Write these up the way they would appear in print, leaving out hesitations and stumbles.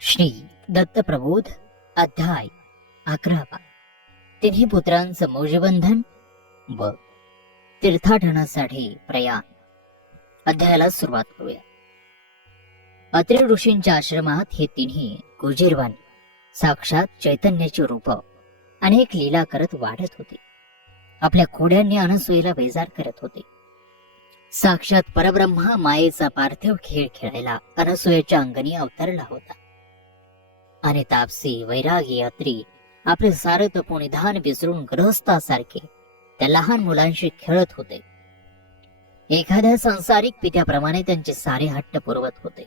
श्री दत्तप्रबोध अध्याय 11. तिन्ही पुत्रांचं मौजबंधन व तीर्थाटनासाठी प्रयाण. अध्यायाला सुरुवात करूया. अत्रि ऋषींच्या आश्रमात हे तिन्ही गुजीरवाणी साक्षात चैतन्याची रूप अनेक लीला करत वाढत होते. आपल्या खोड्यांनी अनसूयेला बेजार करत होते. साक्षात परब्रह्मा मायेचा पार्थिव खेळ खेळायला अनसूयेच्या अंगणी अवतरला होता. आणि तापसी वैरागी अत्री आपले सारे तपोनिधान विसरून गृहस्थासारखे त्या लहान मुलांशी खेळत होते. एखाद्या सांसारिक पित्याप्रमाणे त्यांचे सारे हट्ट पुरवत होते.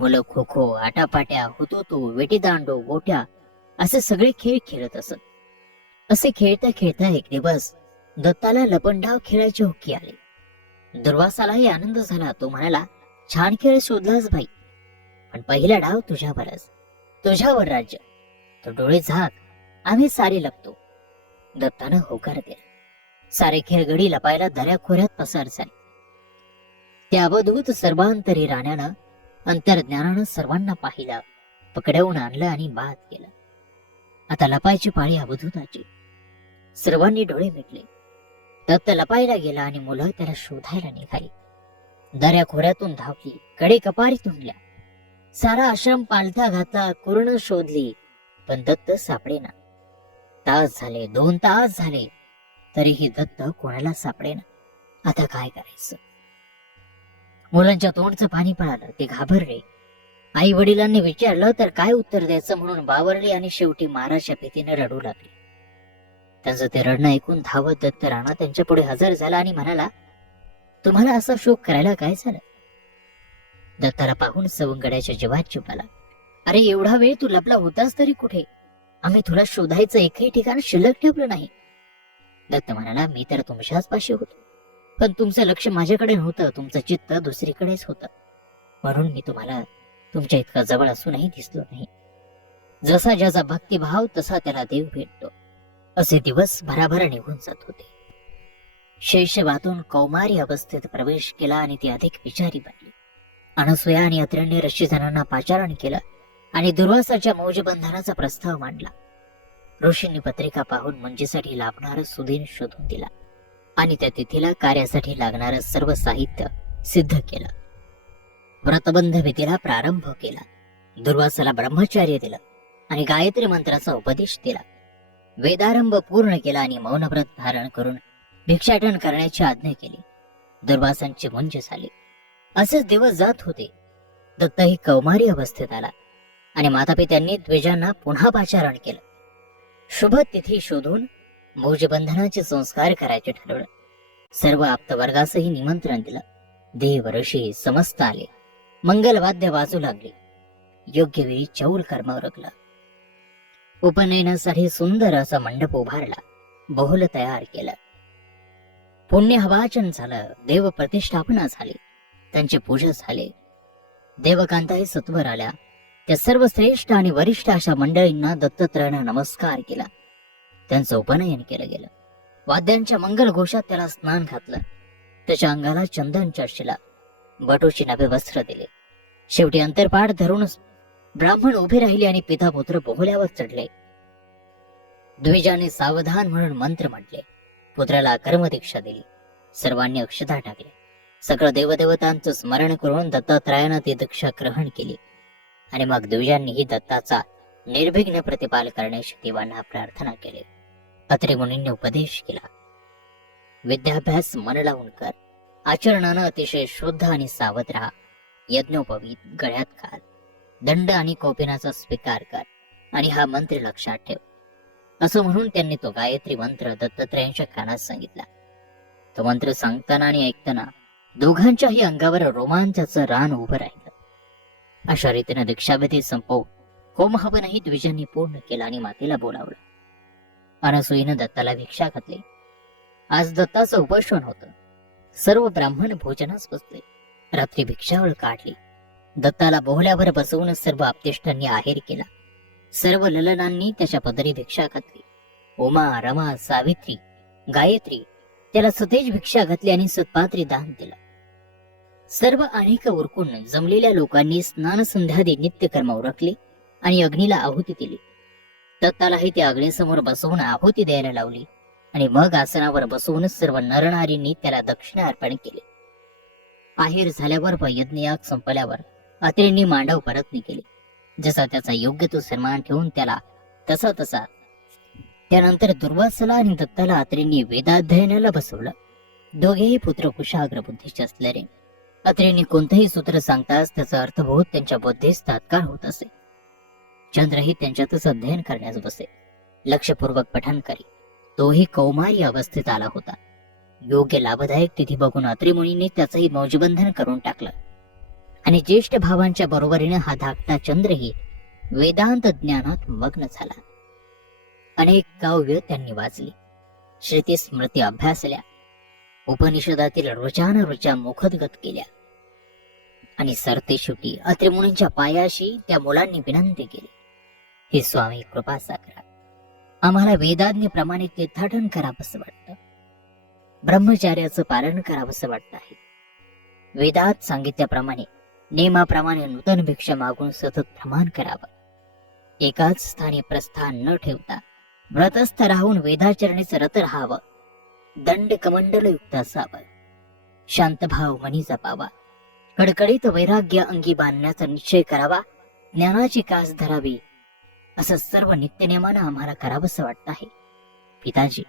मुलं खो खो, आटापाट्या, हुतुतू, विटीदांडू, गोट्या असे सगळे खेळ खेळत असत. असे खेळता खेळता एक दिवस दत्ताला लपंडाव खेळायचे हुकी आले. दुर्वासालाही आनंद झाला. तो म्हणाला, छान खेळ शोधलास भाई, पण पहिला डाव तुझ्यावरच, तुझ्यावर राज्य. तो डोळे झाक, आम्ही सारे लपतो. दत्तानं होकार दिला. सारे खेळगडी लपायला दऱ्याखोऱ्यात पसार झाले. त्या अवधूत सर्वांतरी राण्यानं अंतर्ज्ञानानं सर्वांना पाहिलं, पकडवून आणलं आणि बाद केलं. आता लपायची पाळी अवधूताची. सर्वांनी डोळे मिटले. दत्त लपायला गेला आणि मुलं त्याला शोधायला निघाली. दऱ्याखोऱ्यातून धावली, कडे कपारी तुंडल्या. सारा आश्रम पालथा घातला, कुर्ण शोधली, पण दत्त सापडेना. तास झाले, 2 तास झाले, तरीही दत्त कोणाला सापडेना. आता काय करायचं? मुलांच्या तोंडचं पाणी पळालं. ते घाबरले. आई वडिलांनी विचारलं तर काय उत्तर द्यायचं म्हणून बावरले आणि शेवटी माराच्या भीतीने रडू लागले. त्यांचं ते रडणं ऐकून धावत दत्त राणा त्यांच्या पुढे हजर झाला आणि म्हणाला, तुम्हाला असा शोक करायला काय झालं? दत्ताला पाहून सवंगड्याच्या जीवात जीव आला. अरे, एवढा वेळ तू लपला होतास तरी कुठे? आम्ही तुला शोधायचं एकही ठिकाण शिल्लक ठेवलं नाही. दत्त म्हणाला, मी तर तुमच्याच पाशी होतो, पण तुमचं लक्ष माझ्याकडे नव्हतं. तुमचं चित्त दुसरीकडेच होतं, म्हणून मी तुम्हाला तुमच्या इतका जवळ असूनही दिसलो नाही. जसा ज्याचा भक्तिभाव तसा त्याला देव भेटतो. असे दिवस भराभरा निघून जात होते. शैशवातून कौमारी अवस्थेत प्रवेश केला आणि ती अधिक विचारी बनली. अनसूया आणि अत्र्यांनी ऋषीजनांना पाचारण केलं आणि दुर्वासाच्या मौजबंधनाचा प्रस्ताव मांडला. ऋषींनी पत्रिका पाहून मंजीसाठी लागणारं सुदीन शोधून दिला आणि त्या तिथीला कार्यासाठी लागणारं सर्व साहित्य सिद्ध केलं. व्रतबंध विधीला प्रारंभ केला. दुर्वासाला ब्रह्मचार्य दिलं आणि गायत्री मंत्राचा उपदेश दिला. वेदारंभ पूर्ण केला आणि मौनव्रत धारण करून भिक्षाटन करण्याची आज्ञा केली. दुर्वासांची मुंज झाली. असेच दिवस जात होते. दत्तही कौमारी अवस्थेत आला आणि मातापित्यांनी द्विजांना पुन्हा पाचारण केलं. शुभ तिथी शोधून मौजबंधनाचे संस्कार करायचे ठरवलं. सर्व आप्तवर्गासही निमंत्रण दिलं. देव ऋषी समस्त आले. मंगलवाद्य वाजू लागले. योग्य वेळी चौल कर्म उरकलं. उपनयनासाठी सुंदर असा मंडप उभारला. बहुल तयार केलं. पुण्य हवाचन झालं. देव प्रतिष्ठापना झाली. त्यांचे पूजा झाले. देवकांताही सत्वर आल्या. त्या सर्व श्रेष्ठ आणि वरिष्ठ अशा मंडळींना दत्तात्रयानं नमस्कार केला. त्यांचं उपनयन केलं गेलं. वाद्यांच्या मंगल घोषात त्याला स्नान घातलं. त्याच्या अंगाला चंदनच्या शिला, बटूची नवे वस्त्र दिले. शेवटी अंतरपाठ धरून ब्राह्मण उभे राहिले आणि पिता पुत्र बोहल्यावर चढले. द्विजाने सावधान म्हणून मंत्र म्हटले. पुत्राला कर्मदीक्षा दिली. सर्वांनी अक्षता टाकल्या. सगळं देवदेवतांचं स्मरण करून दत्तात्रयानं ती दीक्षा ग्रहण केली आणि मग द्विजांनीही दत्ताचा निर्विघ्न प्रतिपाल करण्याची देवांना प्रार्थना केली. अत्रि मुनींनी उपदेश केला. विद्याभ्यास मन लावून कर. आचरणानं अतिशय शुद्ध आणि सावध राहा. यज्ञोपवीत गळ्यात घाल. दंड आणि कौपिनाचा स्वीकार कर आणि हा मंत्र लक्षात ठेव. असं म्हणून त्यांनी तो गायत्री मंत्र दत्तात्रयांच्या कानात सांगितला. तो मंत्र सांगताना आणि ऐकताना दोघांच्याही अंगावर रोमांचाचं रान उभं राहिलं. अशा रीतीने दीक्षाविधी संपवून होमहवनही द्विजांनी पूर्ण केला आणि मातेला बोलावलं. अनसूयेनं दत्ताला भिक्षा घातली. आज दत्ताचं उपोषण होतं. सर्व ब्राह्मण भोजनास बसले. रात्री भिक्षावळ काढली. दत्ताला बोहल्यावर बसवून सर्व आप्तेष्टांनी आहेर केला. सर्व ललनांनी त्याच्या पदरी भिक्षा घातली. उमा, रमा, सावित्री, गायत्री त्याला सतेज भिक्षा घातली आणि सत्पात्री दान दिलं. सर्व अनेक उरकून जमलेल्या लोकांनी स्नान संध्यादी नित्यकर्म उरकले आणि अग्नीला आहुती दिली. दत्तालाही त्या अग्नीसमोर बसवून आहुती द्यायला लावली आणि मग आसनावर बसवून सर्व नरनारींनी त्याला दक्षिणा अर्पण केली. आहेर झाल्यावर व यज्ञयाग संपल्यावर अत्रेंनी मांडव परतनी केली. जसा त्याचा योग्य तो सन्मान ठेवून त्याला तसा त्यानंतर दुर्वासला आणि दत्ताला अत्रेंनी वेदाध्ययनाला बसवलं. दोघेही पुत्र कुशाग्र बुद्धीचे असल्याने अत्रेंनी कोणतेही सूत्र सांगताच त्याचा अर्थबोध त्यांच्या बुद्धीस तात्काळ होत असे. चंद्रही त्यांच्यातच अध्ययन करण्यास बसे. लक्षपूर्वक पठण करी. तोही कौमारी अवस्थेत आला होता. योग्य लाभदायक तिथी बघून अत्रे मुनींनी त्याचंही मौजबंधन करून टाकलं आणि ज्येष्ठ भावांच्या बरोबरीने हा धाकटा चंद्रही वेदांत ज्ञानात मग्न झाला. अनेक काव्य त्यांनी वाचली, श्रुती स्मृती अभ्यासल्या, उपनिषदातील रुचा मुखदगत केल्या आणि सरते शेवटी अत्रे मुनींच्या पायाशी त्या मुलांनी विनंती केली, हे स्वामी कृपा सागरा, आम्हाला वेदाज्ञेप्रमाणे तीर्थाटन करावंसं वाटतं. ब्रह्मचार्याचं पालन करावंसं वाटतं आहे. वेदात सांगितल्याप्रमाणे नेमाप्रमाणे नूतन भिक्षा मागून सतत प्रमाण करावं. एकाच स्थानी प्रस्थान न ठेवता व्रतस्थ राहून वेदाचरणेच रत राहावं. दंड कमंडल युक्त असावं. शांतभाव मनी जपावा. कडकडीत वैराग्य अंगी बांधण्याचा निश्चय करावा. ज्ञानाची कास धरावी. असं सर्व नित्यनेमानं आम्हाला करावंसं वाटतं आहे. पिताजी,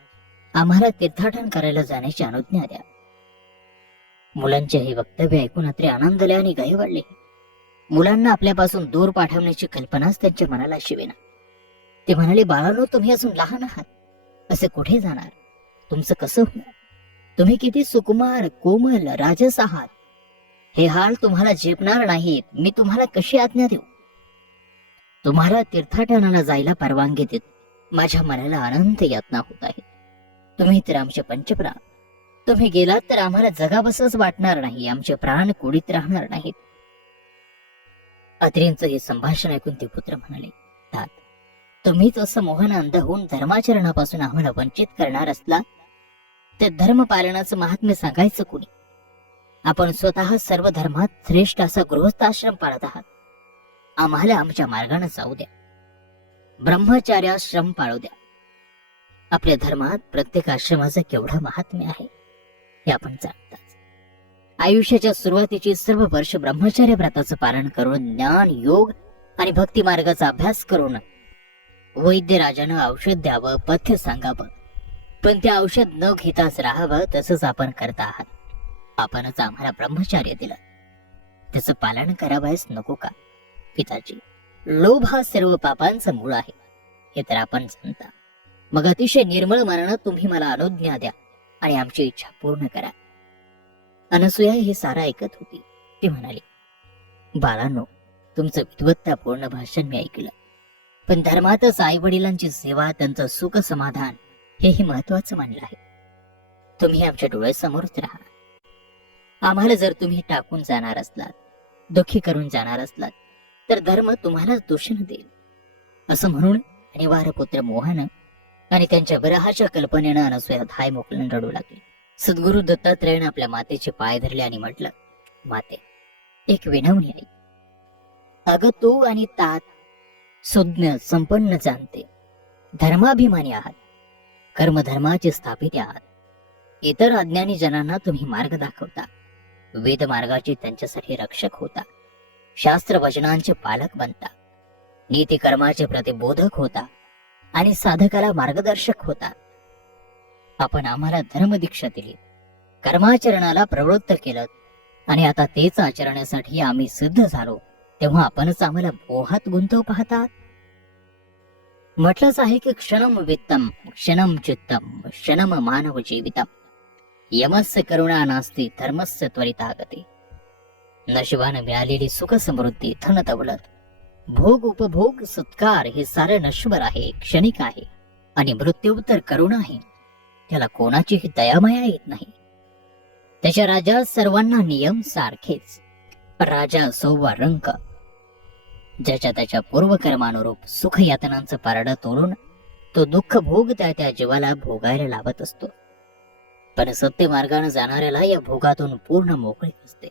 आम्हाला तीर्थाटन करायला जाण्याची अनुज्ञा द्या. मुलांचे हे वक्तव्य ऐकून अत्रे आनंदले आणि गायी वाढले. मुलांना आपल्यापासून दूर पाठवण्याची कल्पनाच त्यांच्या मनाला शिवेना. ते म्हणाले, बाळांनो, तुम्ही अजून लहान आहात. असे कुठे जाणार? तुमचं कसं होणार? तुम्ही किती सुकुमार कोमल राजस आहात. हे हाल तुम्हाला झेपणार नाहीत. मी तुम्हाला कशी आज्ञा देऊ? तुम्हाला तीर्थाटनाला जायला परवानगी देत माझ्या मनाला अनंत यातना होत आहे. तुम्ही तर आमचे पंचप्राण. तुम्ही गेलात तर आम्हाला जगाबसच वाटणार नाही. आमचे प्राण कोडीत राहणार नाहीत. अत्रेंचं हे संभाषण ऐकून ते पुत्र म्हणाले, तात, तुम्हीच असं मोहन अंध होऊन धर्माचरणापासून आम्हाला वंचित करणार असला तर धर्म पालनाचं महात्म्य सांगायचं कुणी? आपण स्वतः सर्व धर्मात श्रेष्ठ असा गृहस्थाश्रम पाळत आहात. आम्हाला आमच्या मार्गाने जाऊ द्या. ब्रह्मचार्याश्रम पाळू द्या. आपल्या धर्मात प्रत्येक आश्रमाचं केवढं महात्म्य आहे हे आपण जाणताच. आयुष्याच्या सुरुवातीची सर्व वर्ष ब्रह्मचर्य व्रताचं पालन करून ज्ञान, योग आणि भक्ती मार्गाचा अभ्यास करून वैद्य राजानं औषध द्यावं, पथ्य सांगावं, पण ते औषध न घेताच राहावं. तसंच आपण करता आहात. आपणच आम्हाला ब्रह्मचर्य दिलं, त्याचं पालन करावयास नको का? पिताजी, लोभ हा सर्व पापांचं मूळ आहे हे तर आपण जाणता. मग अतिशय निर्मळ मनानं तुम्ही मला अनुज्ञा द्या आणि आमची इच्छा पूर्ण करा. अनसूया हे सारं ऐकत होती. ती म्हणाली, बाळांनो, तुमचं विद्वत्तापूर्ण भाषण मी ऐकलं, पण धर्मातच आई वडिलांची सेवा, त्यांचं सुख समाधान हेही महत्वाचं मानलं आहे. तुम्ही आमच्या डोळ्यासमोरच राहा. आम्हाला जर तुम्ही टाकून जाणार असलात, दुःखी करून जाणार असलात, तर धर्म तुम्हालाच दोषण देईल. असं म्हणून अनिवार्य पुत्र मोहन आणि त्यांच्या विरहाच्या कल्पनेनं अनसूया धाय मोकळून रडू लागली. सद्गुरु दत्तात्रयानं आपल्या मातेचे पाय धरले आणि म्हटलं, माते, एक विनवणी आहे. अगं, तू आणि तात सुज्ञ संपन्न जाणते, धर्माभिमानी आहात, कर्मधर्माचे स्थापित आहात. इतर अज्ञानी जनांना तुम्ही मार्ग दाखवता, वेद मार्गाचे त्यांच्यासाठी रक्षक होता, शास्त्र वचनांचे पालक बनता, नीती कर्माचे प्रतिबोधक होता आणि साधकाला मार्गदर्शक होता. आपण आम्हाला धर्मदीक्षा दिली, कर्माचरणाला प्रवृत्त केलं आणि आता तेच आचरण्यासाठी आम्ही सिद्ध झालो, तेव्हा आपणच आम्हाला मोहात गुंतव पाहतात. म्हटलंच आहे की क्षणम वित्तम, क्षणम चित्तम, क्षणम मानव जीवितम, यमस्य करुणा नास्ती, धर्मस्य त्वरितागते. नशिबाने मिळालेली सुख समृद्धी, धन दौलत, भोग उपभोग, सत्कार हे सारे नश्वर आहे, क्षणिक आहे आणि मृत्यूत्तर करुणा आहे. त्याला कोणाचीही दयामाया येत नाही. त्याच्या राज्यात सर्वांना नियम सारखेच. राजा असो वा रंक, ज्याच्या त्याच्या पूर्वकर्मानुरूप सुख यातनांचं पारडं तोडून तो दुःख भोग त्या जीवाला भोगायला लावत असतो. पण सत्य मार्गाने जाणाऱ्याला या भोगातून पूर्ण मोकळीक असते.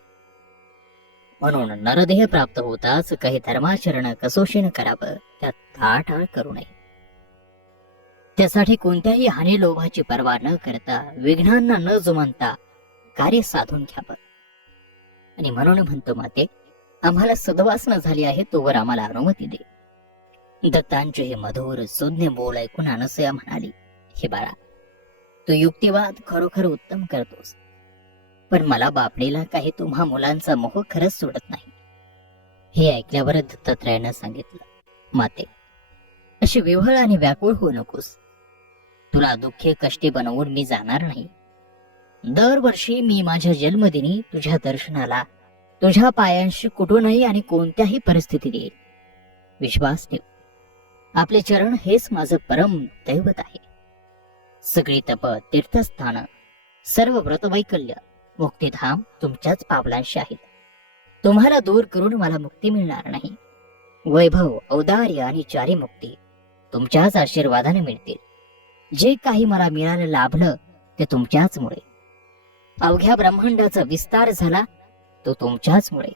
म्हणून नरदेह प्राप्त होताच काही धर्माचरण कसोशीनं करावं, त्यात टाळाटाळ करू नये. त्यासाठी कोणत्याही हानी लोभाची पर्वा न करता, विघ्नांना न जुमानता कार्य साधून घ्यावं. आणि म्हणून म्हणतो माते, आम्हाला सद्वासना झाली आहे तोवर आम्हाला अनुमती दे. दत्तांचे हे मधुर सुज्ञ बोल ऐकून अनसूया म्हणाली, हे बाळा, तू युक्तिवाद खरोखर उत्तम करतोस, पण मला बापडीला काही तुम्हा मुलांचा मोह खरंच सोडत नाही. हे ऐकल्यावर दत्तात्रयानं सांगितलं, माते, अशी विव्हळ आणि व्याकुळ होऊ नकोस. तुला दुःखे कष्टी बनवून मी जाणार नाही. दरवर्षी मी माझ्या जन्मदिनी तुझ्या दर्शनाला तुझ्या पायांशी कुठूनही आणि कोणत्याही परिस्थितीत येईल. विश्वास ठेव, आपले चरण हेच माझं परम दैवत आहे. सगळी तप, तीर्थस्थान, सर्व व्रतवैकल्य, मुक्तिधाम तुमच्याच पावलांशी आहेत. तुम्हाला दूर करून मला मुक्ती मिळणार नाही. वैभव, औदार्य आणि चारी मुक्ती तुमच्याच आशीर्वादाने मिळतील. जे काही मला मिळालं, लाभलं, ते तुमच्याचमुळे. अवघ्या ब्रह्मांडाचा विस्तार झाला तो तुमच्याचमुळे.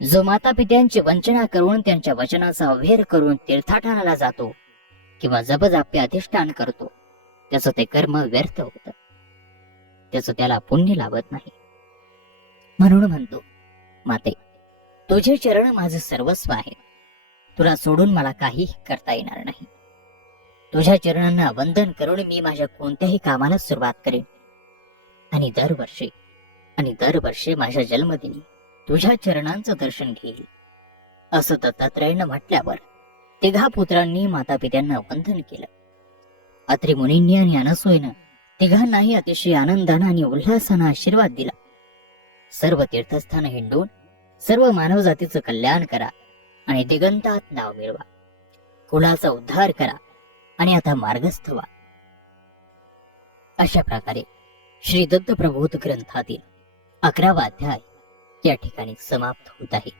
जो माता पित्यांची वंचना करून त्यांच्या वचनाचा अवहेर करून तीर्थाटनाला जातो किंवा जपजाप्य अधिष्ठान करतो, त्याचं ते कर्म व्यर्थ होतं. त्याचं त्याला पुण्य लाभत नाही. म्हणून म्हणतो, माते, तुझे चरण माझं सर्वस्व आहे. तुला सोडून मला काही करता येणार नाही. तुझ्या चरणांना वंदन करून मी माझ्या कोणत्याही कामाला सुरुवात करेन. आणि दरवर्षी माझ्या जन्मदिनी तुझ्या चरणांचं दर्शन घेईल. असं दत्तात्रयानं म्हटल्यावर तिघा पुत्रांनी माता पित्यांना वंदन केलं. अत्रि मुनींनी आणि अनसूयेनं तिघांनाही अतिशय आनंदानं आणि उल्हासानं आशीर्वाद दिला. सर्व तीर्थस्थान हिंडून सर्व मानव जातीचं कल्याण करा आणि दिगंतात नाव मिळवा. कुलाचा उद्धार करा आणि आता मार्गस्थ व्हा. अशा प्रकारे श्री दत्त प्रबोध ग्रंथातील 11वा अध्याय या ठिकाणी समाप्त होत आहे.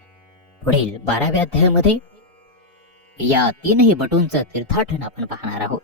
पुढील 12व्या अध्यायामध्ये या तीनही बटूंचं तीर्थाटन आपण पाहणार आहोत.